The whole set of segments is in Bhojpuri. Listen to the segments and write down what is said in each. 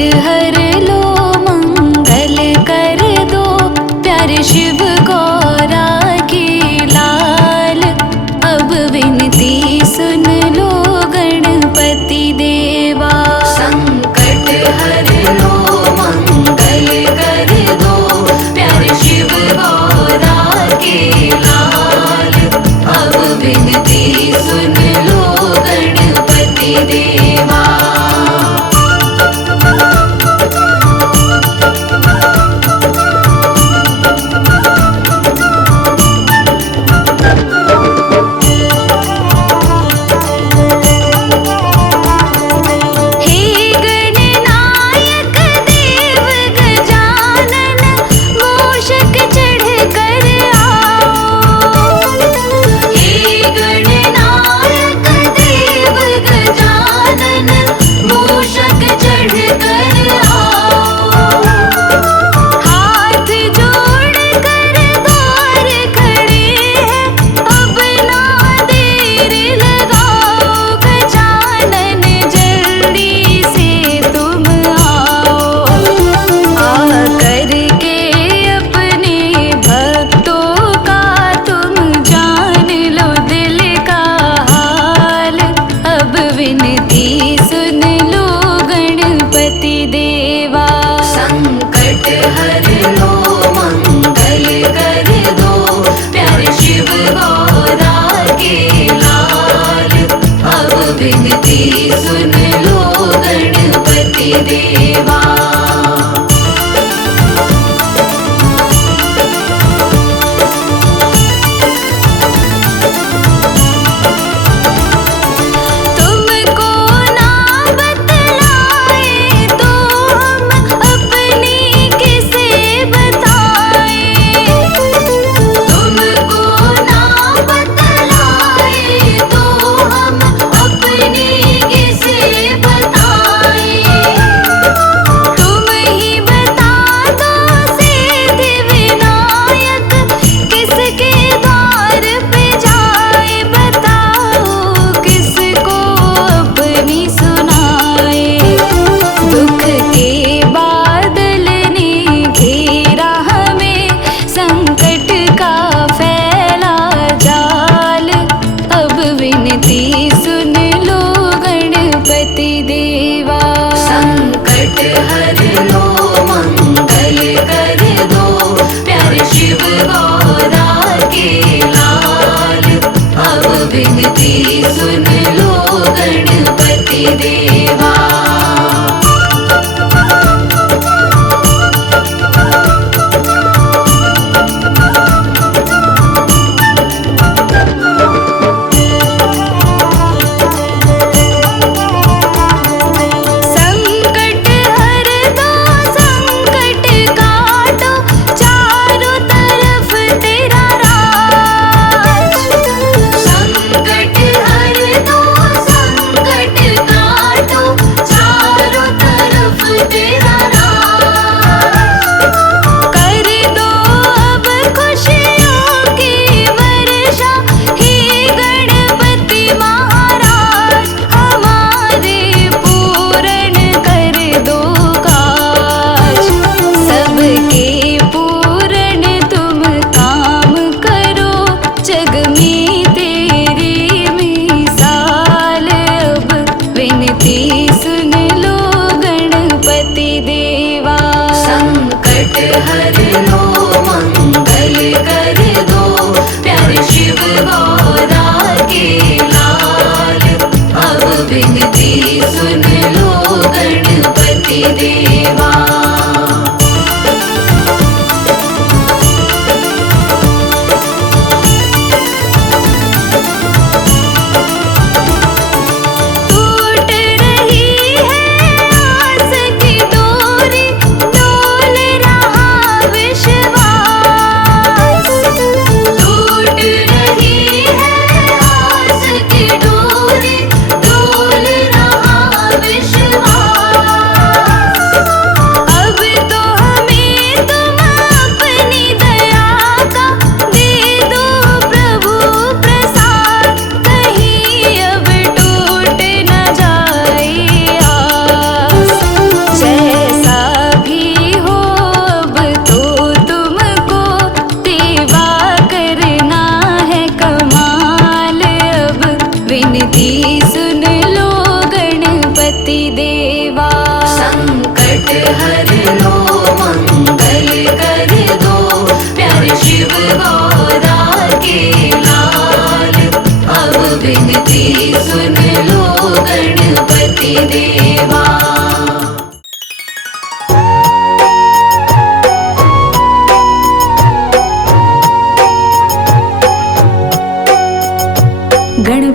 हर लो मंगल कर दो, प्यारे शिव गौरा के लाल। अब विनती सुन लो गणपति देवा। संकट हर लो मंगल कर दो, प्यारे शिव गौरा के लाल। अब विनती सुन लो गणपति देवा।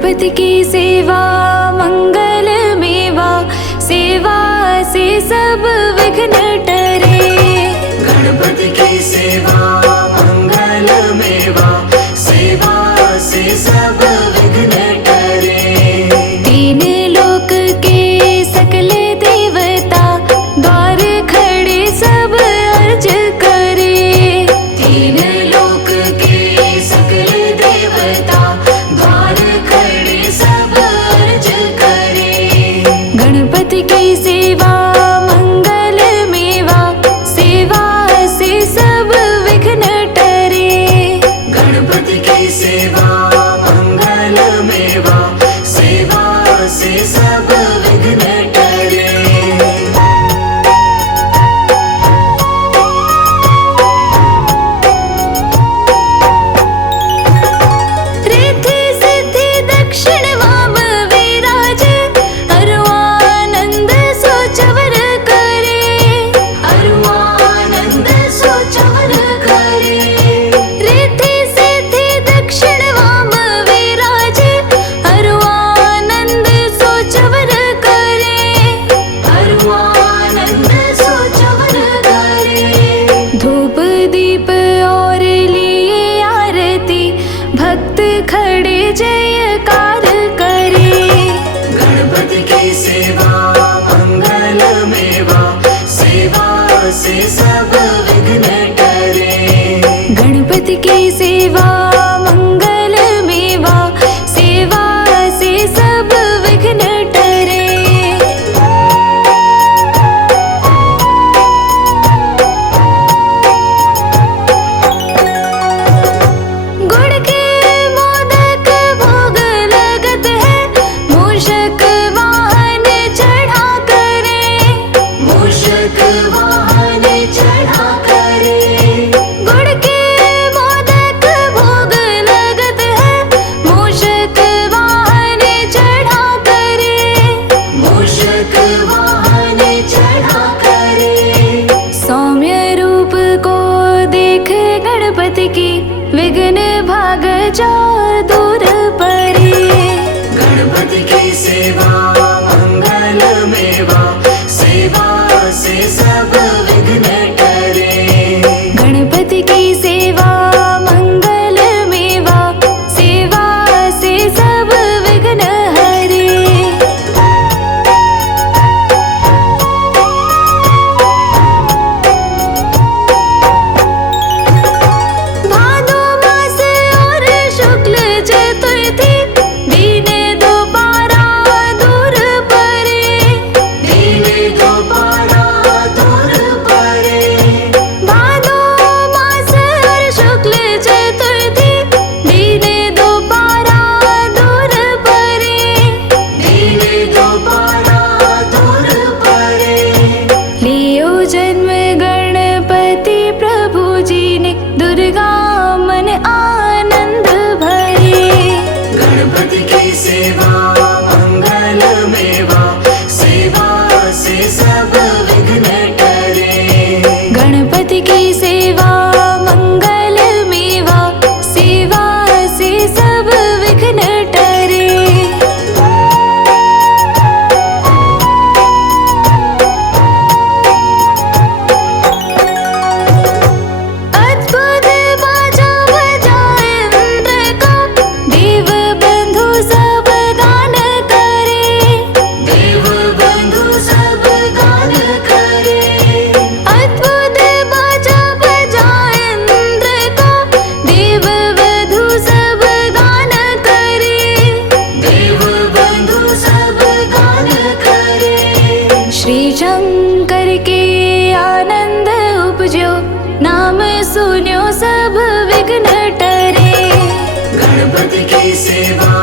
गणपति की सेवा मंगल मेवा, सेवा से सब विघ्न टरे। गणपति की सेवा मंगल मेवा, सेवा से सब विघ्न टरे। तीन लोक के सकल देवता, द्वार खड़े सब अर्ज करे। तीन लोक के सकल देवता, द्वार खड़े सब अर्ज करे। गणपति की सेवा मंगल मेवा, सेवा से सब विघ्न टरे। गणपति की सेवा मंगल मेवा, सेवा से सब विघ्न टरे। रिद्धि सिद्धि दक्षिण वाम विराज, अरुआनंद सोचवर करे। अरुआनंद सोचवर करे। रिद्धि सिद्धि दक्षिण वाम विराज, अरुआनंद सोचवर करे। अरुआनंद सोचवर करे। धूप दीप और लिए आरती, भक्त खड़े जयकार करे। गणपति की सेवा मंगल मेवा, सेवा से सब विघ्न टरे। गणपति की सेवा मंगल मेवा, सेवा से सब विघ्न टरे। गुड़ के मोदक भोग लगत है, मूषक वाहन चढ़ा करे। मूषक वाहन चढ़ा करे। गुड़ के मोदक भोग लगत है, मूषक वाहन चढ़ा करे। मूषक वाहन चढ़ा करे। सौम्य रूप को देख गणपति की, विघ्न भाग जाओ दूर परे। गणपति की सेवा मंगल मेवा, सेवा से सब विघ्न टरे। गणपति की सेवा मंगल मेवा, सेवा से सब विघ्न हरे। भादो मास और शुक्ल चतुर्थी, दीन दोपारा दूर परे। दीन दोपारा दूर परे। भादो मास और शुक्ल चतुर्थी, दीन दोपारा दूर परे। दीन दोपारा दूर परे। लियो जन्म गणपति प्रभु जी ने, दुर्गा मन आनंद भरे। गणपति की सेवा मंगल मेवा, सेवा से सब विघ्न टरे। गणपति की सेवा मंगल मेवा, सेवा से सब विघ्न टरे। अद्भुत बाजा बजाए इंद्र का, देव बंधु सब गान करे। देव बंधु सब गान करे। अद्भुत बाजा बजाए इंद्र का, देव बंधु सब गान करे। देव बंधु सब गान करे। श्री शंकर के आनंद उपजो, नाम सुन्यो सब विघ्न टरे। गणपति की सेवा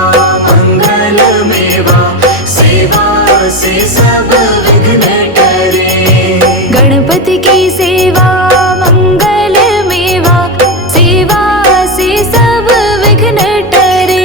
मंगल मेवा, सेवा से सब विघ्न टरे। गणपति की सेवा मंगल मेवा, सेवा से सब विघ्न टरे।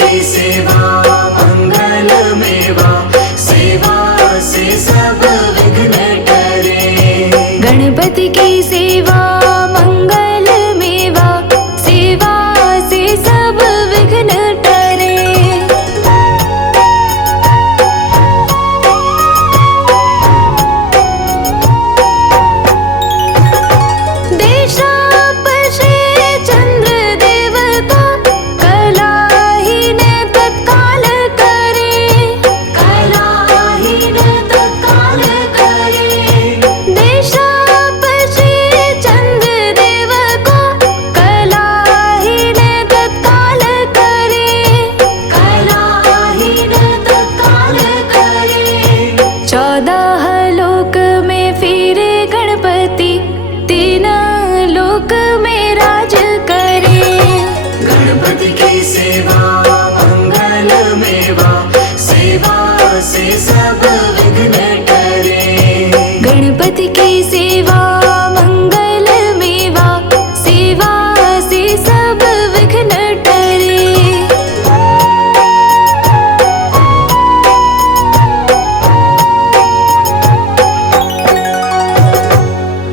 की सेवा मंगल मेवा, सेवा से सब विघ्न टरे। गणपति की सेवा मंगल मेवा, सेवा से सब विघ्न टरे। से सब विघ्न टरे। गणपति की सेवा मंगल मेवा, सेवा से सब विघ्न टरे।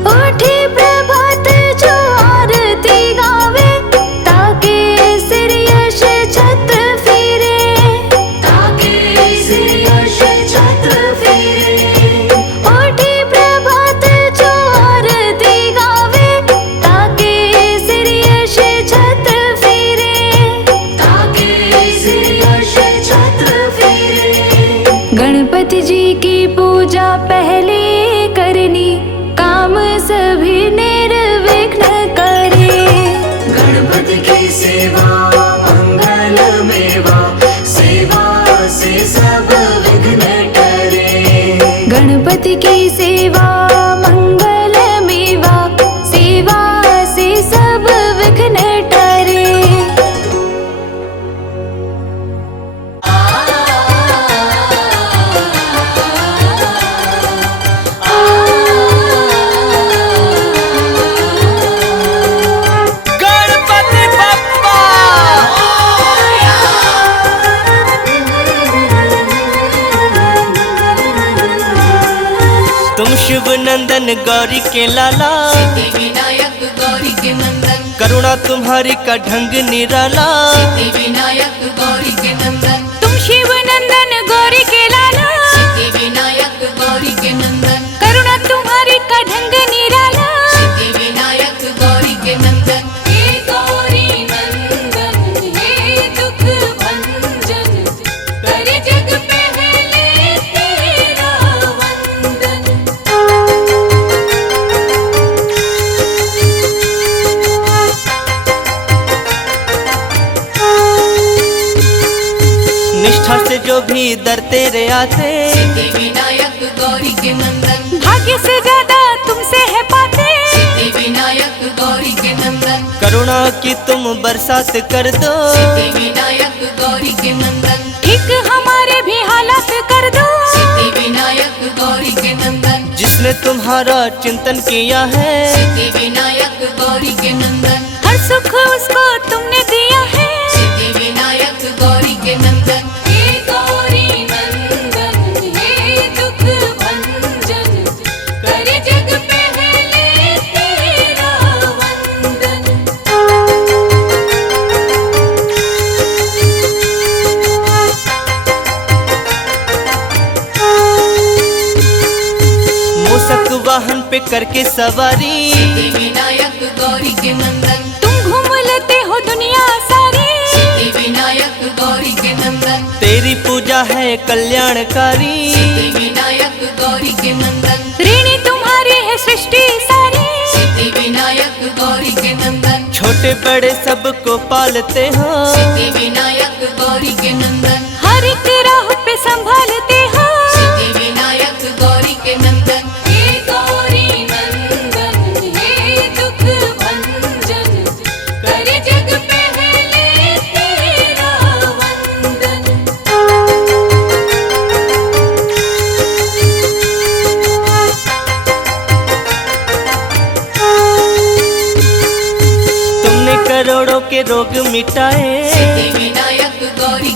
उठी प्रभात जो आरती गावे, ताके सिर यश छत्र फिरे, ताके सिर यश छत्र फिरे। उठी प्रभात जो आरती गावे, ताके सिर यश छत्र फिरे, ताके सिर यश छत्र फिरे। गणपति जी की पूजा पहले करनी, काम सभी निर्विघ्न करे। गणपति की सेवा मंगल मेवा, सेवा से सब विघ्न टरे। गणपति की सेवा मंगल मेवा, सेवा से सब विघ्न टरे। गणपति बप्पा तुम शुभ नंदन गौरी के लाला, विनायक गौरी के नंदन, करुणा तुम्हारी का ढंग निराला। विनायक गौरी के नंदन, तुम शिव नंदन गौरी के लाला, विनायक गौरी के नंदन, करुणा तुम्हारी का ढंग निराला। विनायक गौरी के नंदन। हे गौरी नंदन, हे दुख भंजन, कर जग पहले तेरा वंदन। निष्ठा से जो भी दर तेरे आते, विनायक गौरी के नंदन, भाग्य से ज्यादा तुमसे है पाते। विनायक गौरी के नंदन, करुणा की तुम बरसात कर दो। विनायक गौरी के नंदन, ठीक हमारे भी हालात कर दो। विनायक गौरी के नंदन, जिसने तुम्हारा चिंतन किया है, विनायक गौरी के नंदन, हर सुख उसको तुमने दिया है। विनायक गौरी के नंदन। हे गौरी नंदन, हे दुख भंजन, कर जग पहले तेरा वंदन। मूसक वाहन पे करके सवारी, विनायक गौरी के नंदन, तुम घूम लेते हो दुनिया सारी। विनायक गौरी के नंदन, तेरी पूजा है कल्याणकारी। विनायक गौरी के नंदन, ऋणी तुम्हारी है सृष्टि सारी। विनायक गौरी के नंदन, छोटे बड़े सबको पालते हो। विनायक गौरी के नंदन, हर एक राह पे संभालते हो। विनायक गौरी के नंदन। हे गौरी नंदन, हे दुख भंजन, कर जग पहले तेरा वंदन। तुमने करोड़ों के रोग मिटाए, विनायक गौरी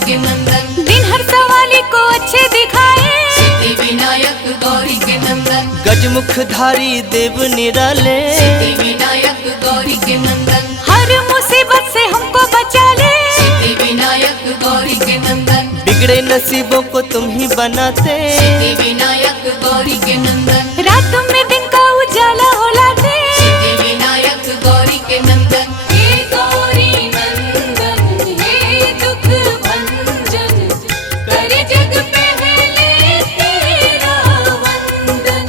सुखधारी देव निराले, सिद्धि विनायक गौरी के नंदन, हर मुसीबत से हमको बचा ले। सिद्धि विनायक गौरी के नंदन, बिगड़े नसीबों को तुम ही बनाते। सिद्धि विनायक गौरी के नंदन, रात में दिन का उजाला हो लाते। सिद्धि विनायक गौरी के नंदन, हे गौरी नंदन, हे दुख भंजन, करे जग पहले तेरा वंदन।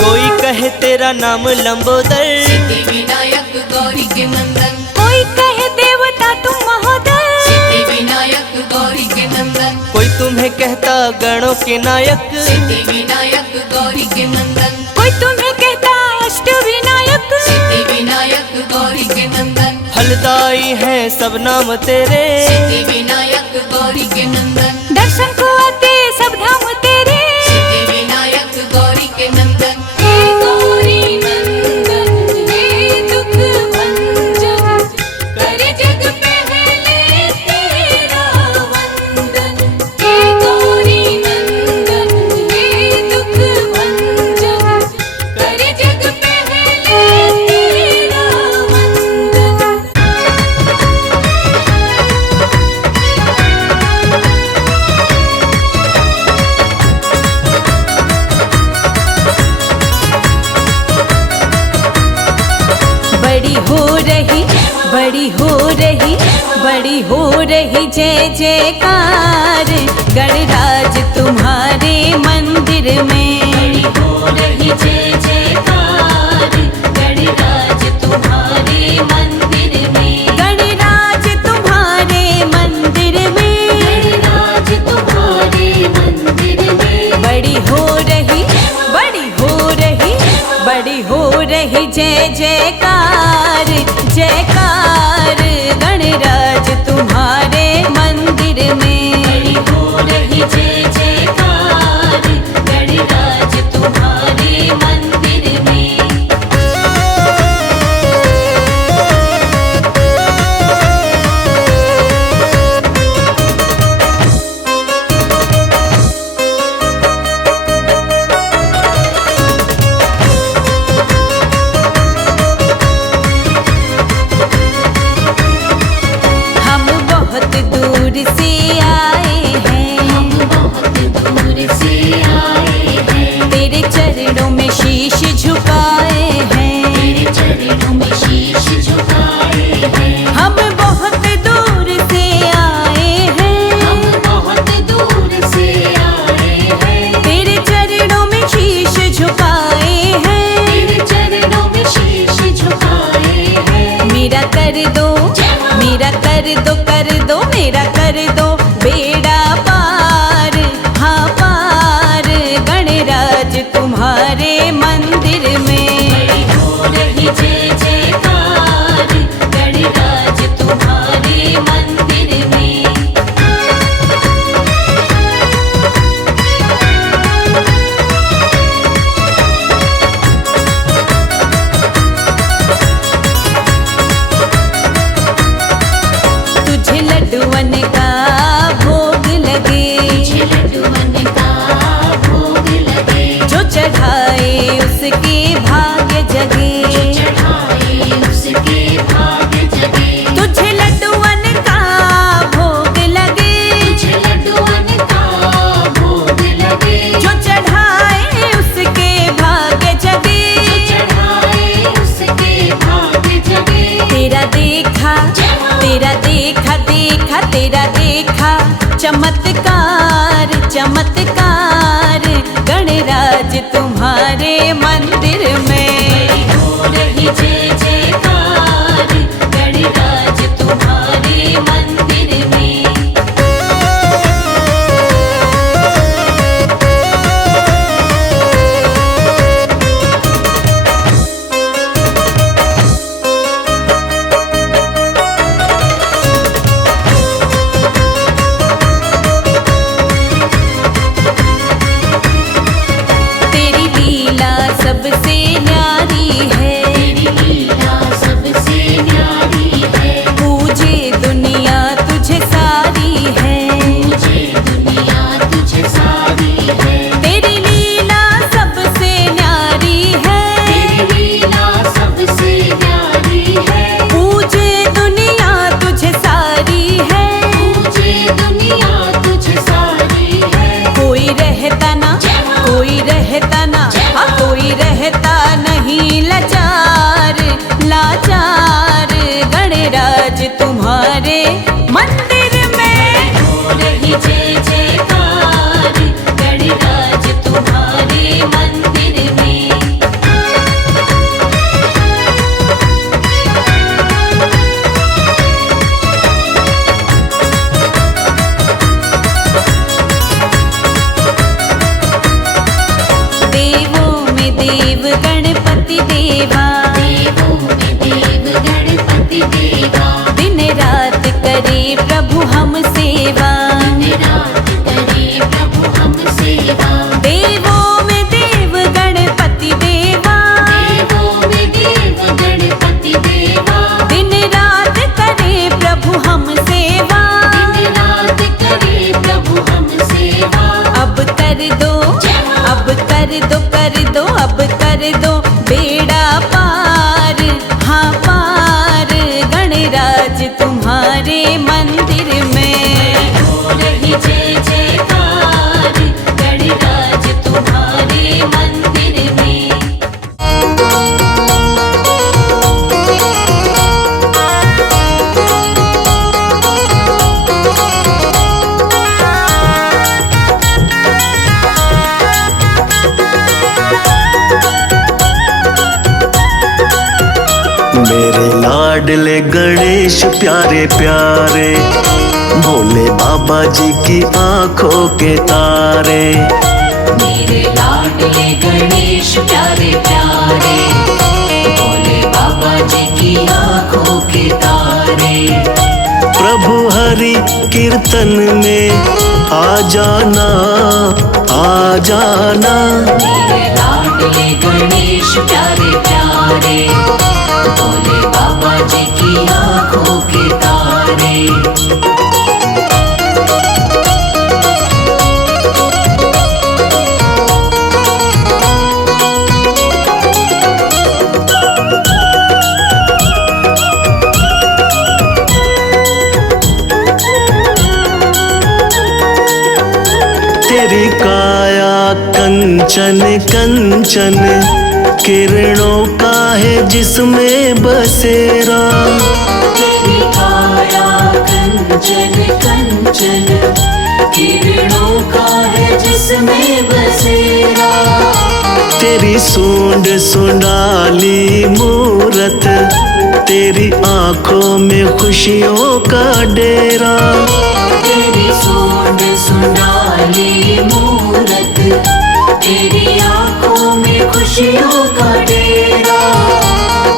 कोई कहे तेरा नाम लंबोदर, सिद्धि विनायक गौरी के नंदन, कोई कहे देवता तुम महोदय। सिद्धि विनायक गौरी के नंदन, कोई तुम्हें कहता गणों के नायक। सिद्धि विनायक गौरी के नंदन, कोई तुम्हें कहता अष्ट विनायक। सिद्धि विनायक गौरी के नंदन, फलदाई है सब नाम तेरे। सिद्धि विनायक गौरी के नंदन, दर्शन को आते सब धाम तेरे। सिद्धि विनायक गौरी के नंदन, हे गौरी नंदन, हे दुख भंजन, करे जग पहले तेरा वंदन। हे गौरी नंदन, हे दुख भंजन, करे जग पहले तेरा वंदन। बड़ी हो रही, बड़ी हो रही, बड़ी हो रही जय जयकार गणराज तुम्हारे मंदिर में। बड़ी हो रही जय जयकार गणराज तुम्हारे मंदिर में। गणराज तुम्हारे मंदिर में। गणराज तुम्हारे मंदिर में। बड़ी हो रही, बड़ी हो रही, बड़ी हो रही जय जयकार जयकार गणराज तुम्हारे मंदिर में। बड़ी हो रही जय जयकार गणराज तुम्हारे मंदिर में। हम बहुत दूर से आए हैं। हम बहुत दूर से आए हैं। तेरे चरणों में शीश झुकाए हैं। तेरे चरणों में शीश झुकाए हैं। हम बहुत दूर से आए हैं। हम बहुत दूर से आए हैं। तेरे चरणों में शीश झुकाए हैं। तेरे चरणों में शीश झुकाए हैं। मेरा कर दो, मेरा कर दो, कर दो, मेरा कर दो बेड़ा पार, हाँ पार गणराज तुम्हारे मंदिर में। बड़ी हो रही जय जयकार गणराज तुम्हारे मंदिर में। तुझे लड्डुअन का भोग लगे। तुझे लड्डुअन का भोग लगे। जो चढ़ाए उसके भाग्य जगे। जो चढ़ाए उसके भाग्य जगे। तुझे लड्डुअन का भोग लगे। तुझे लड्डुअन का भोग लगे। जो चढ़ाए उसके भाग्य जगे। जो चढ़ाए उसके भाग्य जगे। तेरा देखा, तेरा देखा, देखा तेरा देखा चमत्कार चमत्कार गणराज तुम्हारे मंदिर में। बड़ी हो रही जय जयकार गणराज तुम्हारे मंदिर में। सबसे हाँ कोई रहता नहीं लाचार लाचार गणराज तुम्हारे मंदिर में हो रही जय जयकार गणराज तुम्हारे मंदिर में। देवों में देव गणपति देवा देवों में देव गणपति देवा दिन रात करे प्रभु हम सेवा दिन रात करे प्रभु हम सेवा। देवों में देव गणपति देवा देवों में देव गणपति देवा दिन रात करे प्रभु हम सेवा। दिन रात करे प्रभु हम सेवा। अब कर दो अब कर दो कर दो अब कर दो बेड़ा पार हाँ पार गणराज तुम्हारे मंदिर में हो रही जय जयकार गणराज तुम्हारे मंदिर में। मेरे लाडले गणेश प्यारे प्यारे भोले बाबा जी की आंखों के तारे। मेरे लाडले गणेश प्यारे प्यारे भोले बाबा जी की आंखों के तारे। प्रभु हरि कीर्तन में आ जाना आ जाना। मेरे लाडले गणेश प्यारे प्यारे भोले बाबा जी की आंखों के तारे। तेरी काया कंचन कंचन किरणों का है जिसमें बसेरा। तेरी काया कंचन कंचन किरणों का है जिसमें बसेरा। तेरी सूंड सुंडाली मूरत तेरी आंखों में खुशियों का डेरा। तेरी सूंड सुंडाली मूरत तेरी आंखों में खुशियों का डेरा।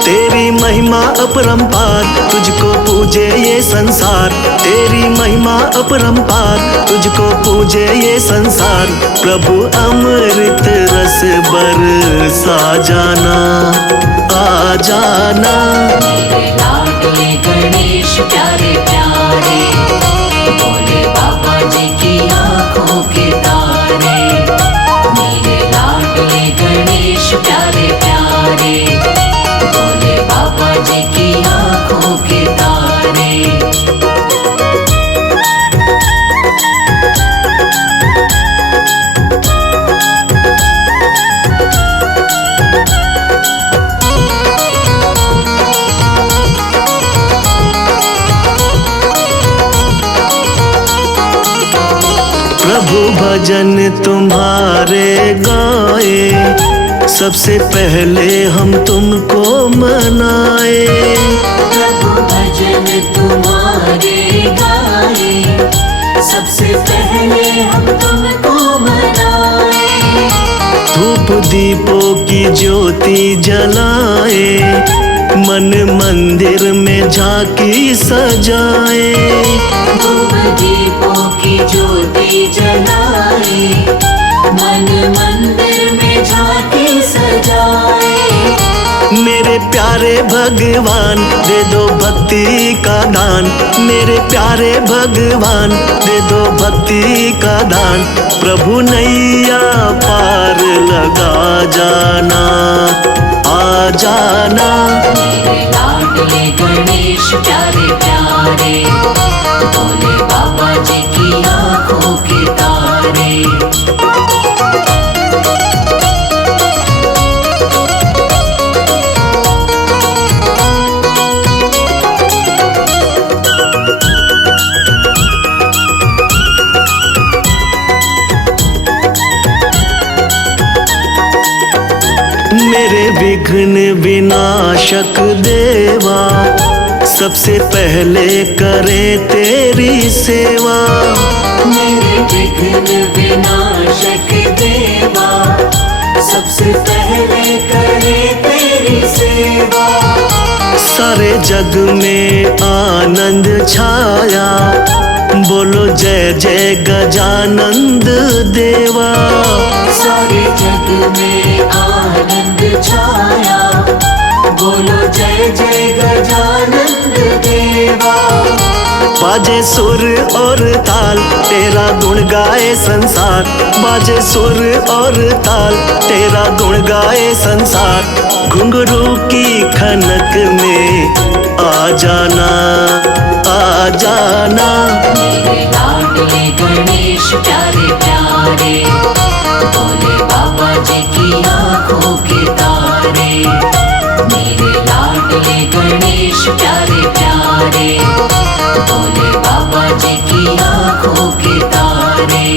तेरी महिमा अपरंपार तुझको पूजे ये संसार। तेरी महिमा अपरंपार तुझको पूजे ये संसार। प्रभु अमृत रस बरसा जाना आ जाना। मेरे लाडले गणेश प्यारे प्यारे भोले बाबा जी की आंखों के तारे। मेरे लाडले गणेश प्यारे प्यारे भोले बाबा जी की आंखों के तारे। प्रभु भजन तुम्हारे गाए सबसे पहले हम तुमको मनाए। प्रभु भजन तुम्हारे गाए सबसे पहले हम तुमको मनाए। धूप दीपों की ज्योति जलाए मन मंदिर में झांकी सजाए। धूप दीपों की ज्योति जलाए मन मंदिर में झांकी सजाए। मेरे प्यारे भगवान दे दो भक्ति का दान। मेरे प्यारे भगवान दे दो भक्ति का दान। प्रभु नैया पार लगा जाना आ जाना। मेरे लाडले गणेश प्यारे प्यारे भोले बाबा जी की आंखों के तारे। मेरे विघ्न विनाशक देवा, सबसे पहले करें तेरी सेवा। मेरे विघ्न विनाशक देवा, सबसे पहले करे तेरी सेवा। सारे जग में आनंद छाया, बोलो जय जय गजानंद देवा। सारे जग में आनंद छाया, बोलो जय जय गजानंद देवा। बाजे सुर और ताल तेरा गुण गाए संसार, बाजे सुर और ताल तेरा गुण गाए संसार। घुंघरू की खनक में आ जाना, आ जाना। मेरे लाडले गणेश प्यारे प्यारे, भोले बाबा जी की आंखों के तारे। मेरे लाडले गणेश प्यारे प्यारे, भोले बाबा जी की आंखों के तारे।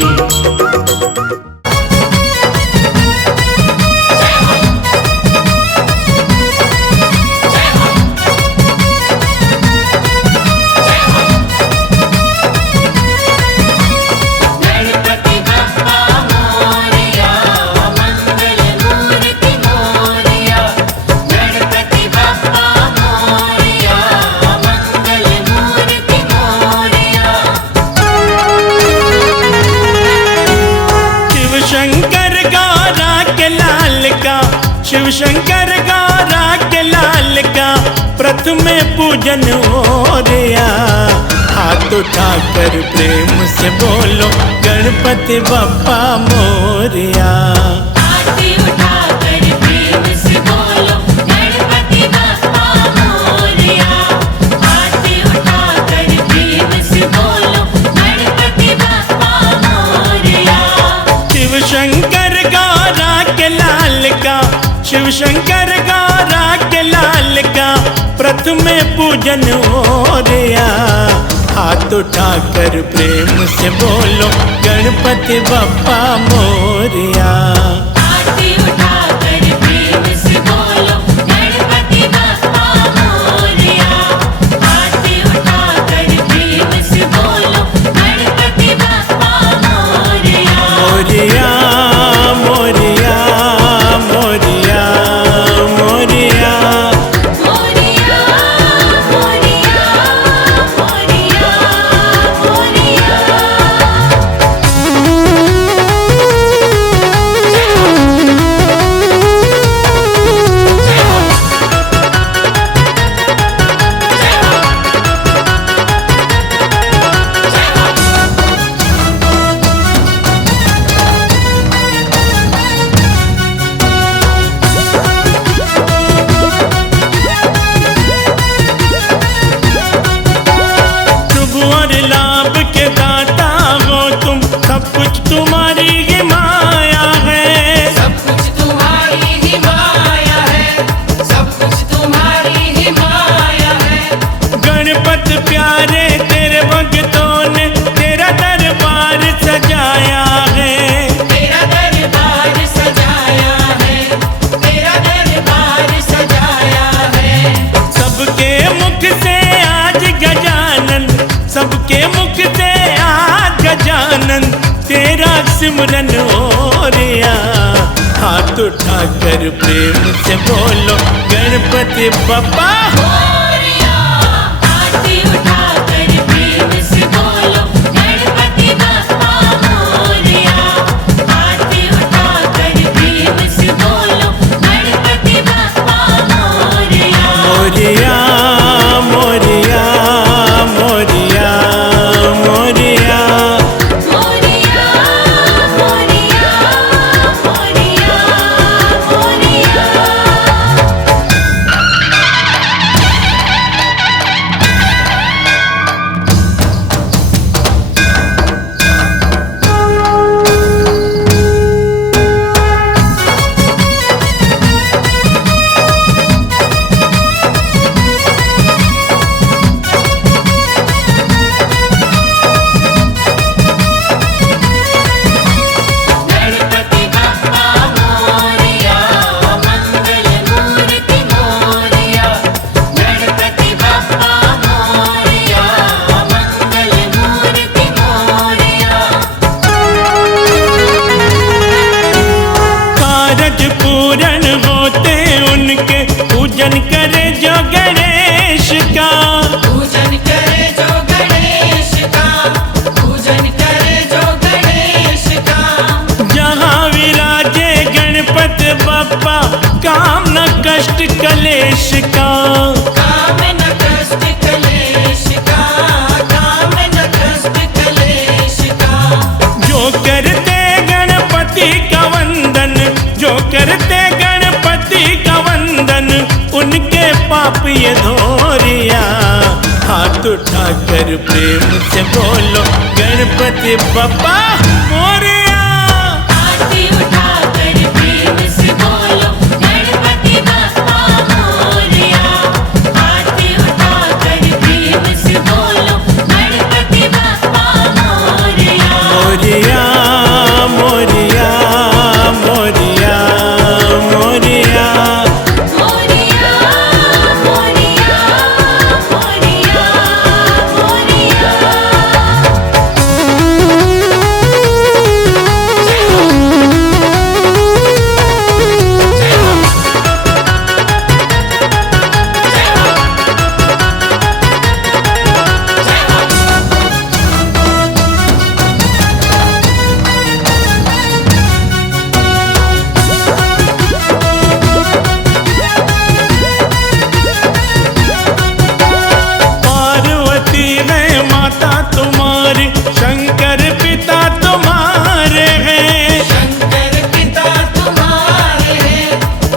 शिव शंकर गौरा के लाल का प्रथम पूजन हो रिया। हाथ उठाकर प्रेम से बोलो गणपति बप्पा मोरिया। हाथ उठाकर प्रेम से बोलो गणपति बप्पा मोरिया। हाथ उठाकर प्रेम से बोलो गणपति बप्पा मोरिया। शिव शंकर गौरा के लाल का, शिव शंकर गौरा के लाल का प्रथम पूजन हो रिया। हाथ उठाकर प्रेम से बोलो गणपति बप्पा मोरिया। हाथ उठाकर प्रेम से बोलो गणपति बप्पा मोरिया। हाथ उठाकर प्रेम से बोलो गणपति बप्पा मोरिया। मोरिया मोरिया मोरिया मोरिया। मोरिया मोरिया मोरिया मोरिया। शुभ और लाभ के दाता हो तुम, सब कुछ तुम्हारी ही माया है। सब कुछ तुम्हारी ही माया है। सब कुछ तुम्हारी ही माया है। गणपत प्यारे तेरे भक्तों ने तेरा दरबार सजाया है। तेरा दरबार सजाया है। तेरा दरबार सजाया है। सबके मुख से आज गजानन, सबके मुख से आज गजानन तेरा सिमरन हो रिया। हाथ उठाकर प्रेम से बोलो गणपति बप्पा। मोरिया। हाथ उठाकर प्रेम से बोलो गणपति बप्पा मोरिया। हाथ उठाकर प्रेम से बोलो गणपति बप्पा मोरिया। मोरिया मोरिया मोरिया मोरिया। मोरिया मोरिया मोरिया मोरिया। पूर्ण होते उनके पूजन करे जो गणेश का। पूजन करे जो गणेश का, पूजन करे जो गणेश का। जहाँ विराजे गणपति बप्पा काम न कष्ट कलेश का। काम न कष्ट कलेश का, काम न कष्ट कलेश का। जो करते गणपति का वंदन, जो करते गणपति का वंदन, उनके पाप ये धोरिया। हाथ उठाकर प्रेम से बोलो गणपति बप्पा मोरिया। आरती उठाकर प्रेम से बोलो गणपति बप्पा मोरया। आरती उठाकर प्रेम से बोलो गणपति बप्पा मोरया। मोरिया मोरिया मोरिया मोरिया। मोरया मोरया मोरया मोरया। पार्वती है माता तुम्हारी, शंकर पिता तुम्हारे हैं। शंकर पिता तुम्हारे हैं,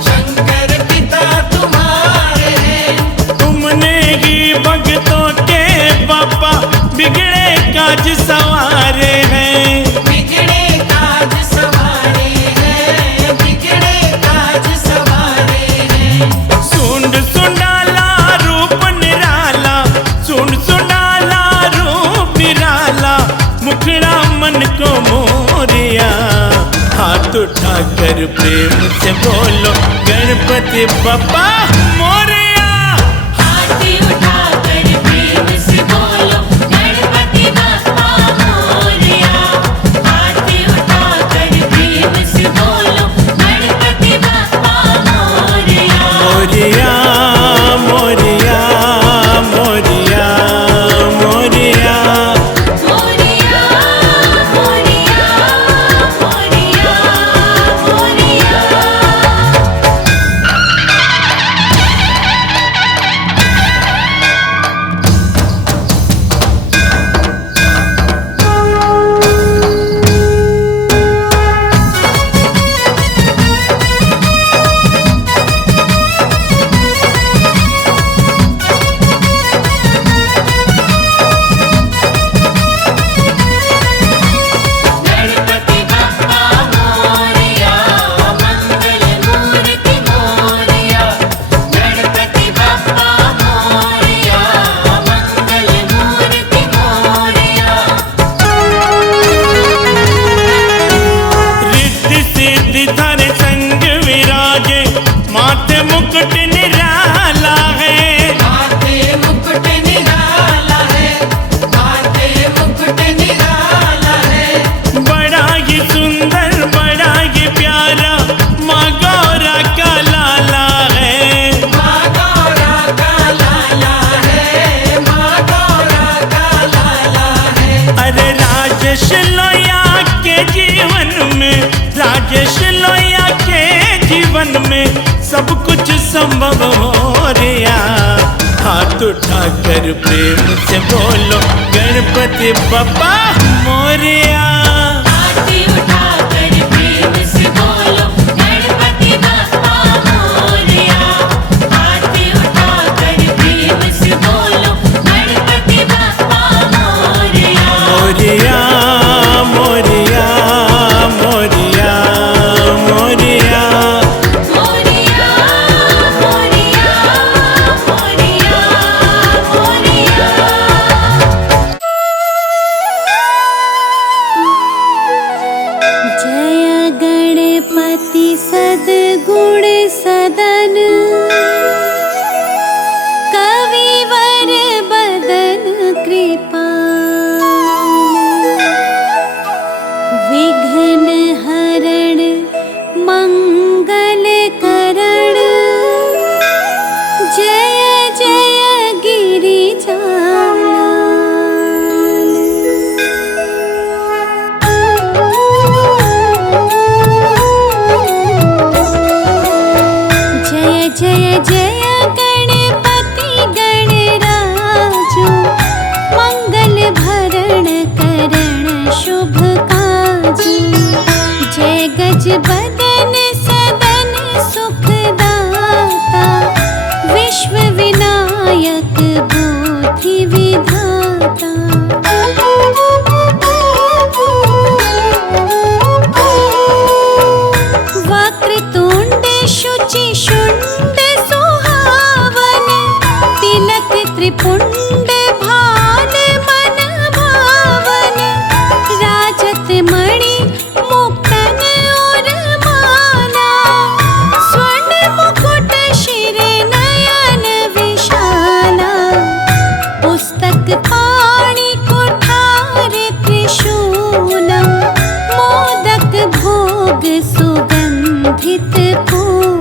शंकर पिता तुम्हारे हैं। तुमने ही भक्तों के बापा बिगड़े काज सवारे हैं। बिगड़े काज सवारे हैं, बिगड़े काज सवारे हैं। सुंड सुंडाला रूप निराला, सुंड सुंडाला रूप निराला, मुखड़ा मन को मोरिया। हाथ उठाकर प्रेम से बोलो गणपति बप्पा मोरिया। आरती उठाकर प्रेम से बोलो गणपति बप्पा मोरया। आरती उठाकर प्रेम से बोलो गणपति बप्पा मोरया। मोरिया मोरिया मोरिया मोरिया। मोरया मोरया मोरया मोरया। गणपति बप्पा मोरया, मंगल मूर्ति मोरया। गणपति बप्पा मोरया, मंगल मूर्ति मोरया। रिद्धि सिद्धि धर संग विराजे, माथे मुकुट निराला है। माथे मुकुट निराला है, माथे मुकुट निराला है। बड़ा ही सुंदर बड़ा ही प्यारा, माँ गौरा का लाला है। माँ गौरा का लाला है, माँ गौरा का लाला है। अरे राजेश लोया के जीवन में, राजेश लोया के जीवन में सब कुछ संभव हो रिया। हाथ उठाकर प्रेम से बोलो गणपति बप्पा मोरिया। आरती उठाकर प्रेम से बोलो गणपति बप्पा मोरया। आरती उठाकर प्रेम से बोलो गणपति बप्पा मोरया। मोरिया मोरिया मोरिया मोरिया। मोरया मोरया मोरया मोरया।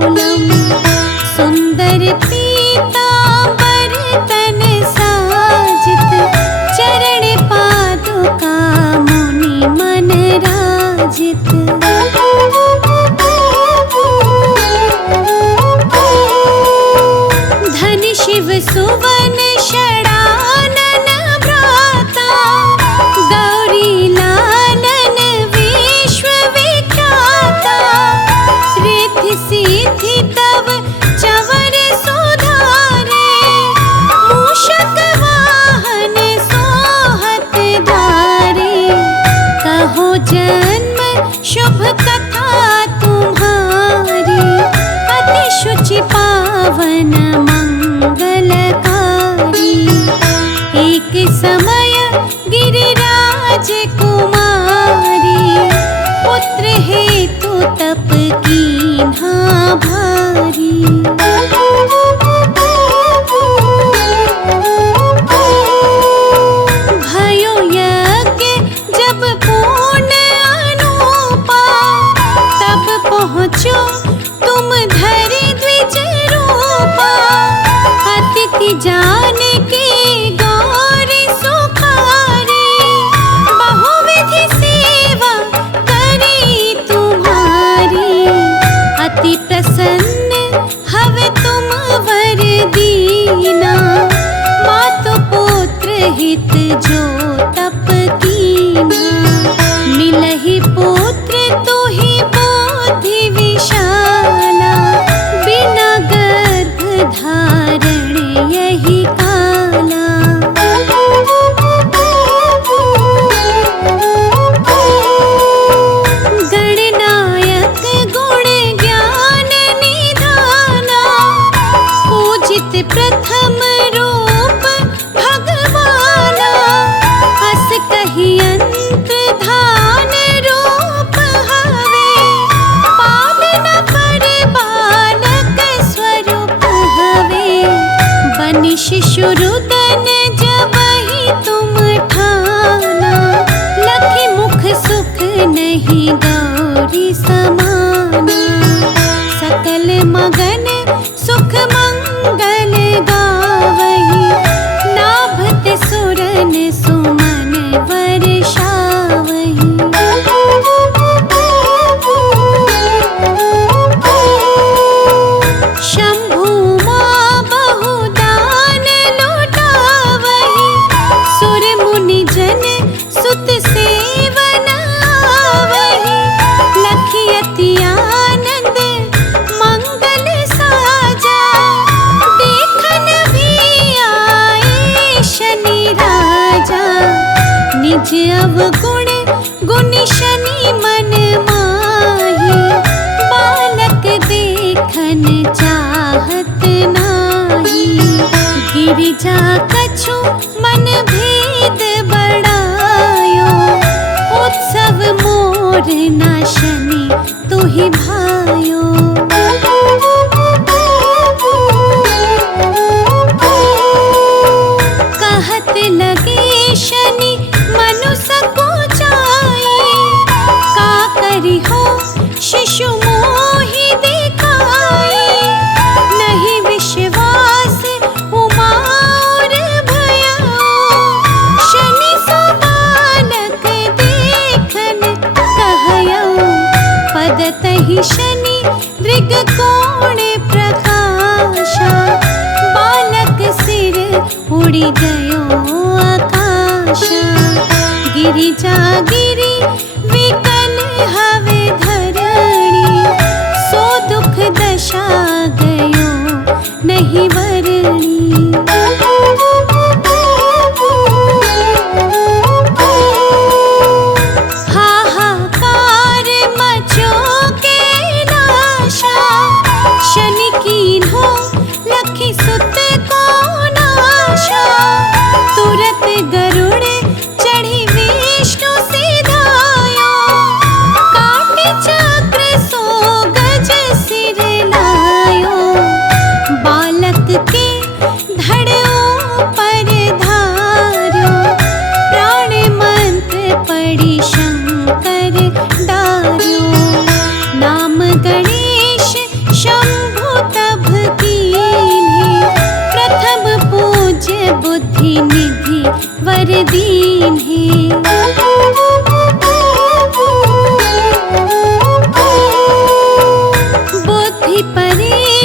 मूलम सुंदर पीतांबर तन साजित चरण पादुका मुनि मन राजित धन शिव सुवन षडानन भ्राता गौरी लालन विश्व विख्याता रिद्धि सिद्धि तव चवर सुधारे मूषक वाहन सोहत धारे कहो जन्म शुभ कथा तुम्हारी अति शुचि पावन मंगलकारी एक समय गिरिराज कुमारी पुत्र हेतु तप कीन्हा भारी भयो यज्ञ जब पूर्ण अनुपा तब पहुँचो तुम धरि द्विज रूपा अतिथि जान के गौरी सुखारी बहुविधि सेवा करी तुम्हारी अति प्रसन्न हवे तुम वर दीना मातु पुत्र हित जो तप कीना मिलहि पुत्र तुहि बुद्धि विशाला बिना गर्भ धारण यही काला गणनायक गुण ज्ञान निधाना पूजित प्रथम रूप भगवाना अस कही अंत धान रूप हवे पालन पर बालक स्वरूप हवे बनि शिशु रुदन जबहि तुम ठाना लखि मुख सुख नहीं गौरी समाना सकल मगन सुख मंगल गावही नाभत सुरन सुमन वर्षावही शंभु मां बहुदान लुटावही सुर मुनि जन सुत सेवन आवही लखि अति आनंद मंगल साजा देखन भी आए शनि राजा निज अवगुण गुण शनि मन माही बालक देखन चाहत नाही गिरिजा कछु मन भेद बढ़ायो उत्सव मोर ना शनि तुहि भायो कहत लगे शनि मनु सको जाए का करी हो शिशु मोहि दिखाए नहीं विश्वास उमा और भयो शनि सो बालक देखन कहयो पदतहि शनि दृग कोण प्रकाशा बालक सिर उड़ी गयो आकाशा गिरिजा गिरी विकल हवे धरणी सो दुख दशा गयो नहीं वरणी हाहाकार मचो के नाशा शनि कीन्हो लखि सुत को नाशा तुरत गरुड़ चढ़ी विष्णु सिधाए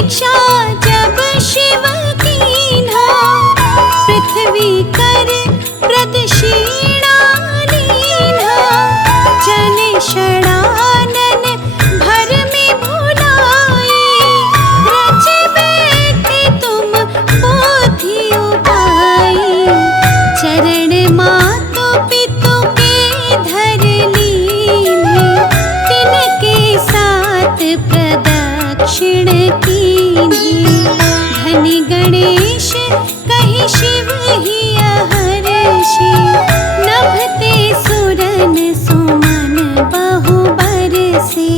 दीक्षा जब शिव कीन्हा, पृथ्वी कर प्रदक्षिणा लीन्हा। चले षडानन भर में भुलाए, रचे बैठे तुम पोथी उपाय। चरण मातु पितु के धर लीन्हे, तिनके साथ प्रदक्षिण कीन्हे। धनि गणेश कहि शिव ही हर्षि, नभते सुरन सुमन बहु बरसे।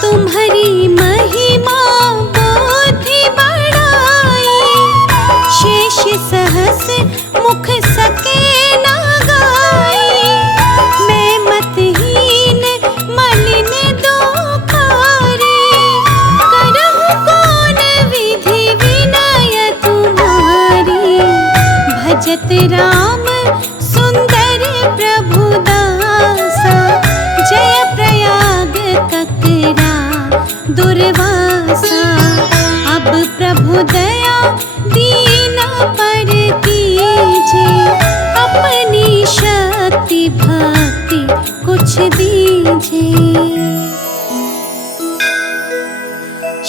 तुम्हारी महिमा बोधि बढ़ाई, शेष सहस मुख सके न गाई। मैं मतहीन मलिन दोखारी, करहु कौन विधि विनय तुम्हारी। भजत राम सुंदर प्रभु दासा, जय प्रयाग ककरा दुर्वासा। अब प्रभु दया दीना पर कीजे, अपनी शक्ति भक्ति कुछ दीजिए।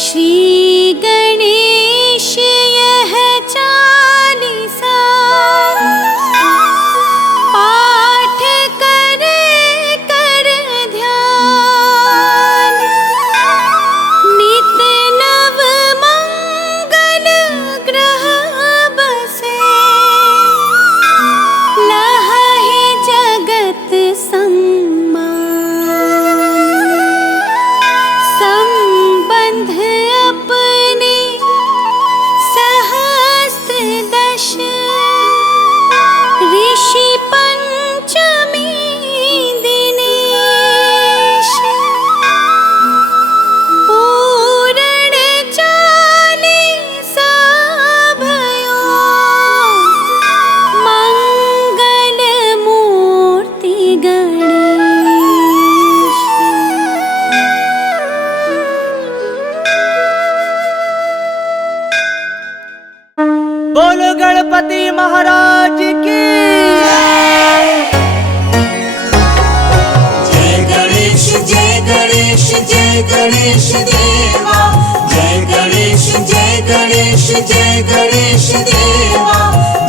श्री गणेश यह चालीसा, पाठ करे कर ध्यान। नित नव मंगल ग्रह बसे, लहहि जगत सम्मान। संबंध अपने सहस्त्र दश, ऋषि पंचमी दिनेश। पूरण चालीसा भयो, मंगल मूर्ति गणेश। बोलो गणपति महाराज की। जय गणेश जय गणेश जय गणेश देवा। जय गणेश जय गणेश जय गणेश देवा।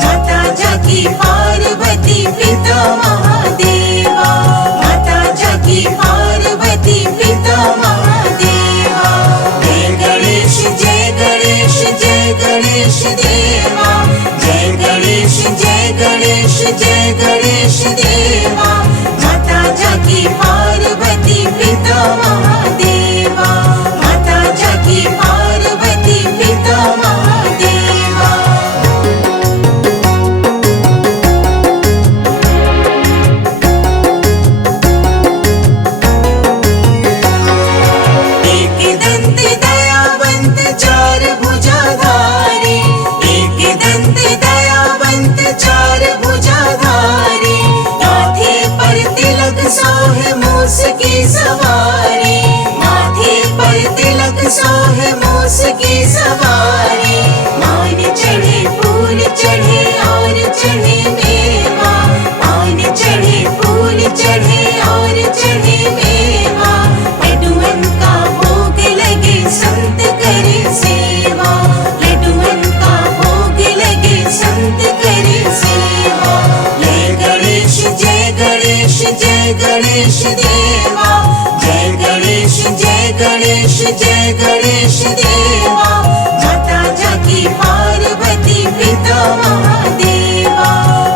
माता जाकी पार्वती पिता महादेवा। माता जाकी पार्वती पिता महादेवा। जय गणेश जय गणेश जय गणेश देवा। जय गणेश जय गणेश जय गणेश देवा। माता जाकी पार्वती पिता महादेवा। माता जाकी पार्वती पिता महादेवा। एक दंत दयावंत चार भुजाधारी। एक दंत दयावंत चार भुजाधारी। माथे पर तिलक सोहे मूस की सवारी। माथे पर तिलक सोहे मूस की सवारी। मान चढ़े फूल चढ़े और चढ़े मेवा। मान चढ़े फूल चढ़े और चढ़े मेवा। लड्डुअन का भोग लगे संत करे सेवा। लड्डुअन का भोग लगे संत करे सेवा। जय गणेश जय गणेश जय गणेश देवा। जय गणेश जय गणेश जय गणेश देवा। माता जाकी पार्वती पिता महादेवा।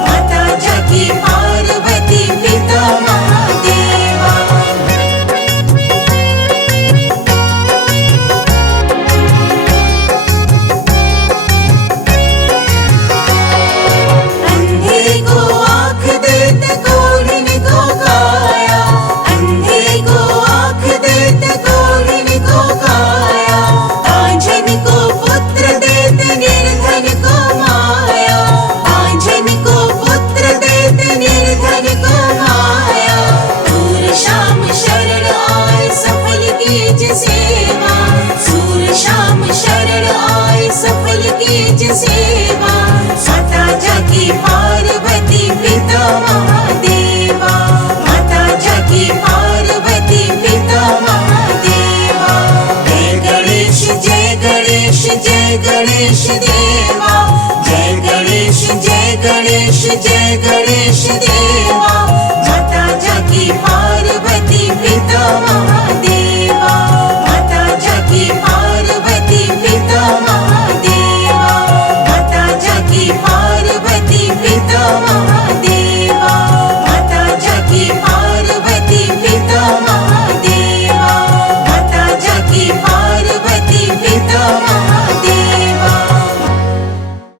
माता जाकी पार्वती पिता महादेवा। अंधे को आँख देत कोढ़िन को काया। अंधे को आँख देत कोढ़िन को काया। कांचन को जय गणेश देव